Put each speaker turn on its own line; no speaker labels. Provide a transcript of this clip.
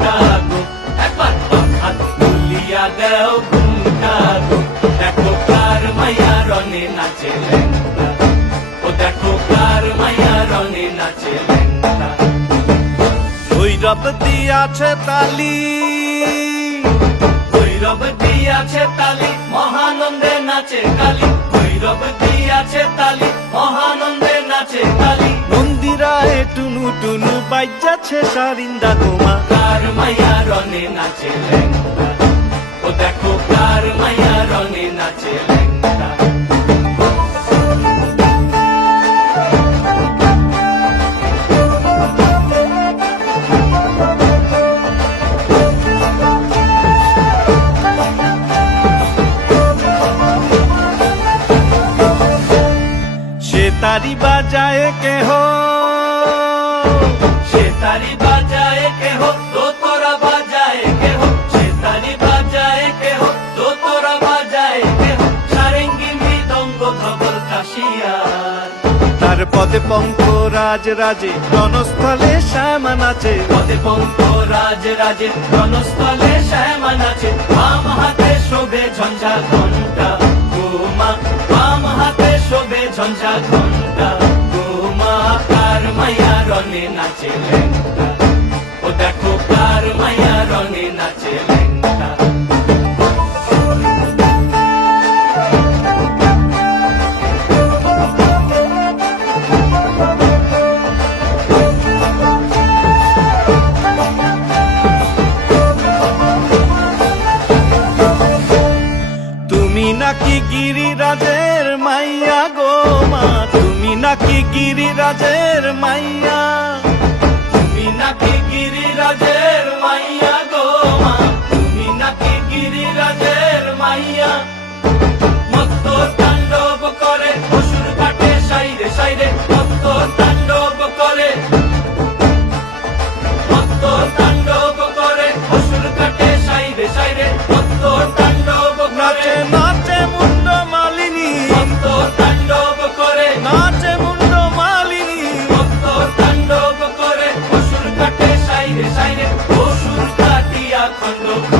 ঘুমটা গো। একবার হাত কার মাইয়া রঙে নাচে ও দেখো কার মাইয়া রঙে নাচে লেঙ্গা
ভৈরব দিয়াছে তালি।
ভৈরব দিয়াছে
মন্দিরায় টুনু টুনু বাজ্যাছে সারিন্দা গোমা
কার মায়া রনে নাচে লেঙ্গা ও দেখো কার মায়া রনে নাচে লেঙ্গা
তারি বাজায় কেহ?
সে তারি বাজায় কেহ? তো তোরা বাজায় কেহ? সে তারি বাজায় কেহ? তো তোরা বাজায় কেহ? সারেঙ্গি মৃদঙ্গ ধবল
তার পদে পঙ্ক রাজ রাজে রণস্থলে শ্যামা নাচে
পদে পঙ্ক রাজ রাজে রণস্থলে শ্যামা নাচে বাম হাতে শোভে ঝঞ্ঝা ঘণ্টা ঝঞ্ঝা ঘণ্টা গোমা কার মাইয়া রঙে নাচে লেঙ্গা ও দেখো কার মাইয়া রঙে নাচে
নাকি গিরিরাজের মাইয়া নাকি গিরিরাজের মাইয়া।
তুমি নাকি গিরিরাজের মাইয়া গো মা। তুমি নাকি গিরিরাজের মাইয়া। মত্ত তাণ্ডব করে অসুর কাটে সাইরে সাইরে। খন্ড